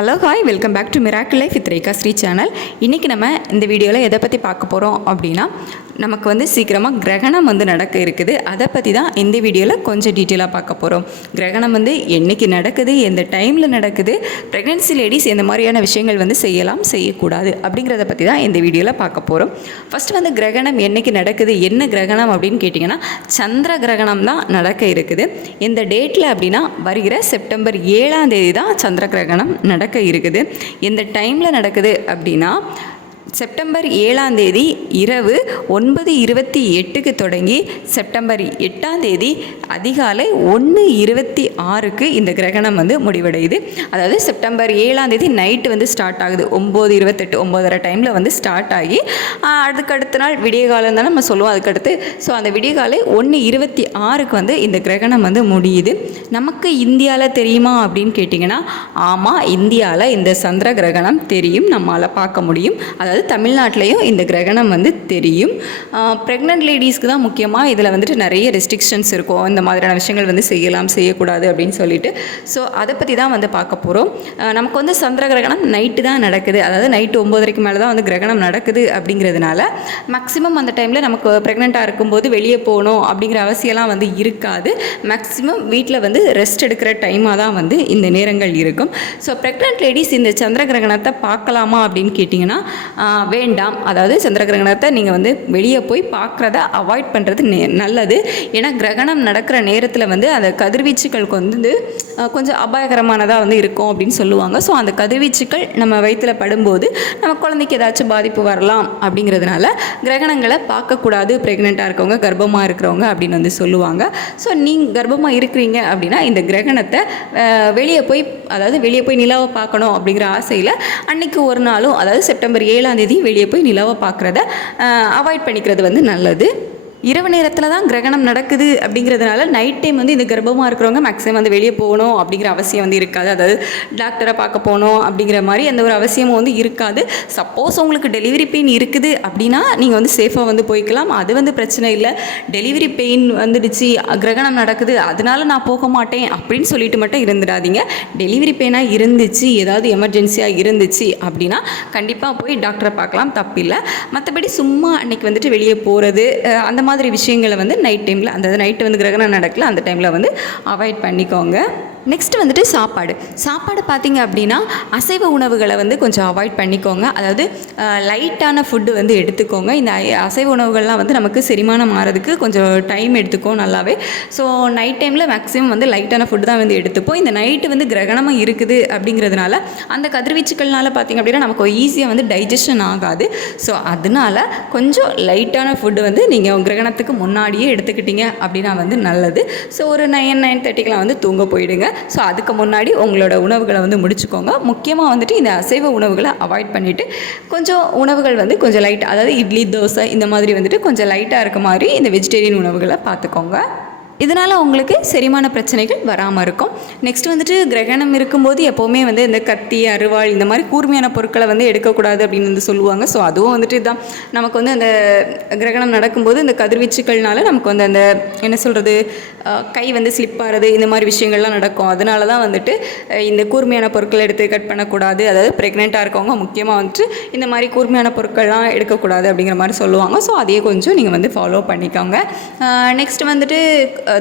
Hello hi, welcome back to miracle life with Rekha Shri channel. இன்றைக்கி நம்ம இந்த வீடியோவில் எதை பற்றி பார்க்க போகிறோம் அப்படின்னா, நமக்கு சீக்கிரமாக கிரகணம் நடக்க இருக்குது. அதை பற்றி தான் இந்த வீடியோவில் கொஞ்சம் டீட்டெயிலாக பார்க்க போகிறோம். கிரகணம் என்றைக்கு நடக்குது, எந்த டைமில் நடக்குது, ப்ரெக்னென்சி லேடிஸ் எந்த மாதிரியான விஷயங்கள் செய்யலாம் செய்யக்கூடாது அப்படிங்கிறத பற்றி தான் இந்த வீடியோவில் பார்க்க போகிறோம். ஃபஸ்ட்டு கிரகணம் என்றைக்கு நடக்குது, என்ன கிரகணம் அப்படின்னு கேட்டிங்கன்னா, சந்திர கிரகணம் தான் நடக்க இருக்குது. இந்த டேட்டில் அப்படின்னா வருகிற செப்டம்பர் 7ஆம் தேதி தான் சந்திர கிரகணம் நடக்க இருக்குது. எந்த டைமில் நடக்குது அப்படின்னா, செப்டம்பர் 7ஆம் தேதி இரவு 9:28க்கு தொடங்கி செப்டம்பர் 8ஆம் தேதி அதிகாலை 1:26க்கு இந்த கிரகணம் முடிவடையுது. அதாவது செப்டம்பர் 7ஆம் தேதி நைட்டு ஸ்டார்ட் ஆகுது. 9:28 9:30 டைமில் ஸ்டார்ட் ஆகி அதுக்கடுத்த நாள் விடிய காலம் தான் நம்ம சொல்லுவோம். அதுக்கடுத்து அந்த விடிய காலை 1:26க்கு இந்த கிரகணம் முடியுது. நமக்கு இந்தியாவில் தெரியுமா அப்படின்னு கேட்டிங்கன்னா, ஆமாம், இந்தியாவில் இந்த சந்திர கிரகணம் தெரியும், நம்மளால் பார்க்க முடியும். அதாவது தமிழ்நாட்டிலையும் இந்த கிரகணம் தெரியும். ப்ரெக்னென்ட் லேடிஸ்க்கு தான் முக்கியமாக இதில் நிறைய ரெஸ்ட்ரிக்ஷன்ஸ் இருக்கும். இந்த மாதிரியான விஷயங்கள் செய்யலாம் செய்யக்கூடாது அப்படின்னு சொல்லிட்டு. ஸோ அதை பற்றி தான் பார்க்க போகிறோம். நமக்கு சந்திர கிரகணம் நைட்டு தான் நடக்குது. அதாவது நைட்டு 9:30க்கு மேலே தான் கிரகணம் நடக்குது. அப்படிங்கிறதுனால மேக்ஸிமம் அந்த டைமில் நமக்கு ப்ரெக்னெண்ட்டாக இருக்கும்போது வெளியே போகணும் அப்படிங்கிற அவசியம்லாம் இருக்காது. மேக்ஸிமம் வீட்டில் ரெஸ்ட் எடுக்கிற டைமாக தான் இந்த நேரங்கள் இருக்கும். ஸோ ப்ரெக்னென்ட் லேடிஸ் இந்த சந்திர கிரகணத்தை பார்க்கலாமா அப்படின்னு கேட்டிங்கன்னா வேண்டாம். அதாவது சந்திர கிரகணத்தை நீங்கள் வெளியே போய் பார்க்குறத அவாய்ட் பண்ணுறது நல்லது. ஏன்னா கிரகணம் நடக்கிற நேரத்தில் அந்த கதிர்வீச்சுக்களுக்கு கொஞ்சம் அபாயகரமானதாக இருக்கும் அப்படின்னு சொல்லுவாங்க. ஸோ அந்த கதிர்வீச்சுக்கள் நம்ம வயிற்றில் படும்போது நம்ம குழந்தைக்கு ஏதாச்சும் பாதிப்பு வரலாம். அப்படிங்கிறதுனால கிரகணங்களை பார்க்கக்கூடாது ப்ரெக்னெண்ட்டாக இருக்கவங்க, கர்ப்பமாக இருக்கிறவங்க அப்படின்னு சொல்லுவாங்க. ஸோ நீங்கள் கர்ப்பமாக இருக்கிறீங்க அப்படின்னா இந்த கிரகணத்தை வெளியே போய் நிலாவை பார்க்கணும் அப்படிங்கிற ஆசையில் அன்றைக்கி ஒரு நாளும், அதாவது செப்டம்பர் 7ஆம் தேதி வெளியே போய் நிலாவை பார்க்குறத அவாய்ட் பண்ணிக்கிறது நல்லது. இரவு நேரத்தில் தான் கிரகணம் நடக்குது அப்படிங்கிறதுனால நைட் டைம் இந்த கர்ப்பமாக இருக்கிறவங்க மேக்ஸிமம் வெளியே போகணும் அப்படிங்கிற அவசியம் இருக்காது. அதாவது டாக்டரை பார்க்க போகணும் அப்படிங்கிற மாதிரி எந்த ஒரு அவசியமும் இருக்காது. சப்போஸ் உங்களுக்கு டெலிவரி பெயின் இருக்குது அப்படின்னா நீங்கள் சேஃபாக போய்க்கலாம். அது பிரச்சனை இல்லை. டெலிவரி பெயின் வந்துடுச்சு, கிரகணம் நடக்குது, அதனால நான் போக மாட்டேன் அப்படின்னு சொல்லிட்டு மட்டும் இருந்துடாதீங்க. டெலிவரி பெயினாக இருந்துச்சு, ஏதாவது எமர்ஜென்சியாக இருந்துச்சு அப்படின்னா கண்டிப்பாக போய் டாக்டரை பார்க்கலாம், தப்பில்லை. மற்றபடி சும்மா அன்றைக்கி வெளியே போகிறது அந்த மாதிரி விஷயங்களை நைட் டைமில், அந்த நைட்டு கிரகணம் நடக்கல அந்த டைமில் அவாய்ட் பண்ணிக்கோங்க. நெக்ஸ்ட்டு சாப்பாடு பார்த்திங்க அப்படின்னா அசைவ உணவுகளை கொஞ்சம் அவாய்ட் பண்ணிக்கோங்க. அதாவது லைட்டான ஃபுட்டு எடுத்துக்கோங்க. இந்த அசைவ உணவுகள்லாம் நமக்கு செரிமானம் ஆகிறதுக்கு கொஞ்சம் டைம் எடுத்துக்கும் நல்லாவே. ஸோ நைட் டைமில் மேக்ஸிமம் லைட்டான ஃபுட்டு தான் எடுத்துப்போம். இந்த நைட்டு கிரகணமாக இருக்குது அப்படிங்கிறதுனால அந்த கதிர்வீச்சுக்கள்னால பார்த்திங்க அப்படின்னா நமக்கு ஈஸியாக டைஜஷன் ஆகாது. ஸோ அதனால் கொஞ்சம் லைட்டான ஃபுட்டு நீங்கள் கிரகணத்துக்கு முன்னாடியே எடுத்துக்கிட்டீங்க அப்படின்னா நல்லது. ஸோ ஒரு 9-9:30க்கெலாம் தூங்க போயிடுங்க. ஸோ அதுக்கு முன்னாடி உங்களோட உணவுகளை முடிச்சுக்கோங்க. முக்கியமாக இந்த அசைவ உணவுகளை அவாய்ட் பண்ணிவிட்டு கொஞ்சம் உணவுகள் கொஞ்சம் லைட், அதாவது இட்லி தோசை இந்த மாதிரி கொஞ்சம் லைட்டாக இருக்க மாதிரி இந்த வெஜிடேரியன் உணவுகளை பார்த்துக்கோங்க. இதனால் உங்களுக்கு செரிமான பிரச்சனைகள் வராமல் இருக்கும். நெக்ஸ்ட் கிரகணம் இருக்கும்போது எப்போவுமே இந்த கத்தி, அருவாள் இந்த மாதிரி கூர்மையான பொருட்களை எடுக்கக்கூடாது அப்படின்னு சொல்லுவாங்க. ஸோ அதுவும் இதுதான் நமக்கு அந்த கிரகணம் நடக்கும்போது இந்த கதிர்வீச்சுக்கள்னால நமக்கு அந்த என்ன சொல்கிறது, கை ஸ்லிப் ஆகிறது இந்த மாதிரி விஷயங்கள்லாம் நடக்கும். அதனால தான் இந்த கூர்மையான பொருட்களை எடுத்து கட் பண்ணக்கூடாது. அதாவது ப்ரெக்னெண்ட்டாக இருக்கவங்க முக்கியமாக இந்த மாதிரி கூர்மையான பொருட்கள்லாம் எடுக்கக்கூடாது அப்படிங்கிற மாதிரி சொல்லுவாங்க. ஸோ அதையே கொஞ்சம் நீங்கள் ஃபாலோ பண்ணிக்கோங்க. நெக்ஸ்ட்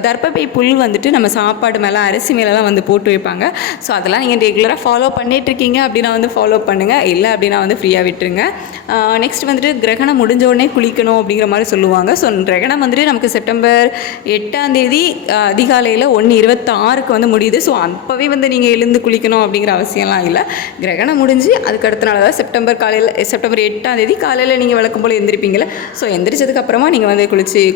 தர்ப்பப்பை புல் நம்ம சாப்பாடு மேலே, அரிசி மேலெலாம் போட்டு வைப்பாங்க. ஸோ அதெல்லாம் நீங்கள் ரெகுலராக ஃபாலோ பண்ணிகிட்ருக்கீங்க அப்படின்னா ஃபாலோ பண்ணுங்கள். இல்லை அப்படின்னா ஃப்ரீயாக விட்டுருங்க. நெக்ஸ்ட் கிரகணம் முடிஞ்ச உடனே குளிக்கணும் அப்படிங்கிற மாதிரி சொல்லுவாங்க. ஸோ கிரகணம் நமக்கு செப்டம்பர் 8ஆம் தேதி அதிகாலையில் 1:26க்கு முடியுது. ஸோ அப்போவே நீங்கள் எழுந்து குளிக்கணும் அப்படிங்கிற அவசியம்லாம் இல்லை. கிரகணம் முடிஞ்சு அதுக்கடுத்த நாள், அதாவது செப்டம்பர் 8ஆம் தேதி காலையில் நீங்கள் வழக்கம் போல் எழுந்திருப்பீங்களே. ஸோ எந்திரிச்சதுக்கப்புறமா நீங்கள்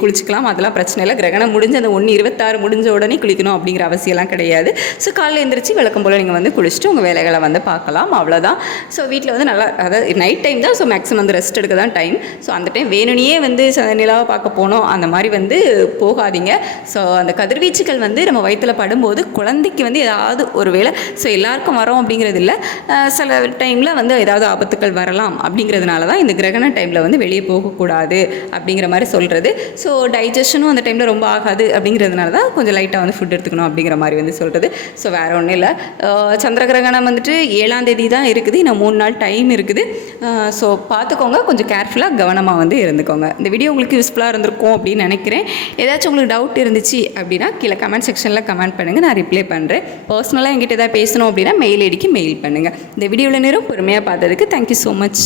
குளிச்சிக்கலாம். அதெல்லாம் பிரச்சனை இல்லை. கிரகணம் முடிஞ்சு அந்த 1:26 முடிஞ்ச உடனே குளிக்கணும் அப்படிங்கிற அவசியம்லாம் கிடையாது. ஸோ காலையில் எழுந்திரிச்சு வழக்கம் போல் நீங்கள் குளிச்சுட்டு உங்கள் வேலைகளை பார்க்கலாம். அவ்வளோதான். ஸோ வீட்டில் நல்லா, அதாவது நைட் டைம் தான். ஸோ மேக்ஸிமம் ரெஸ்ட் எடுக்க தான் டைம். ஸோ அந்த டைம் வேணும்னே நிலாவை பார்க்க போனோம் அந்த மாதிரி போகாதீங்க. ஸோ அந்த கதிர்வீச்சுகள் நம்ம வயிற்றில் படும்போது குழந்தைக்கு ஏதாவது ஒரு வேளை, ஸோ எல்லாருக்கும் வரோம் அப்படிங்கிறது இல்லை, சில டைமில் ஏதாவது ஆபத்துக்கள் வரலாம். அப்படிங்கிறதுனால தான் இந்த கிரகண டைமில் வெளியே போகக்கூடாது அப்படிங்கிற மாதிரி சொல்கிறது. ஸோ டைஜஷனும் அந்த டைமில் ரொம்ப ஆகாது அப்படிங்கிற அப்படிங்கிறதுனால தான் கொஞ்சம் லைட்டாக வந்து ஃபுட் எடுத்துக்கணும் அப்படிங்கிற மாதிரி வந்து சொல்கிறது. ஸோ வேறு ஒன்றும் இல்லை. சந்திர கிரகணம் வந்துட்டு 7ஆம் தேதி தான் இருக்குது. இன்னும் 3 நாள் டைம் இருக்குது. ஸோ பார்த்துக்கோங்க, கொஞ்சம் கேர்ஃபுல்லாக கவனமாக வந்து இருந்துக்கோங்க. இந்த வீடியோ உங்களுக்கு யூஸ்ஃபுல்லாக இருந்திருக்கும் அப்படின்னு நினைக்கிறேன். ஏதாச்சும் உங்களுக்கு டவுட் இருந்துச்சு அப்படின்னா கீழே கமெண்ட் செக்ஷனில் கமெண்ட் பண்ணுங்கள், நான் ரிப்ளை பண்ணுறேன். பர்சனலாக என்கிட்ட ஏதாவது பேசணும் அப்படின்னா மெயில் ஐடிக்கு மெயில் பண்ணுங்கள். இந்த வீடியோவில் நேரம் பொறுமையாக பார்த்ததுக்கு தேங்க்யூ ஸோ மச்.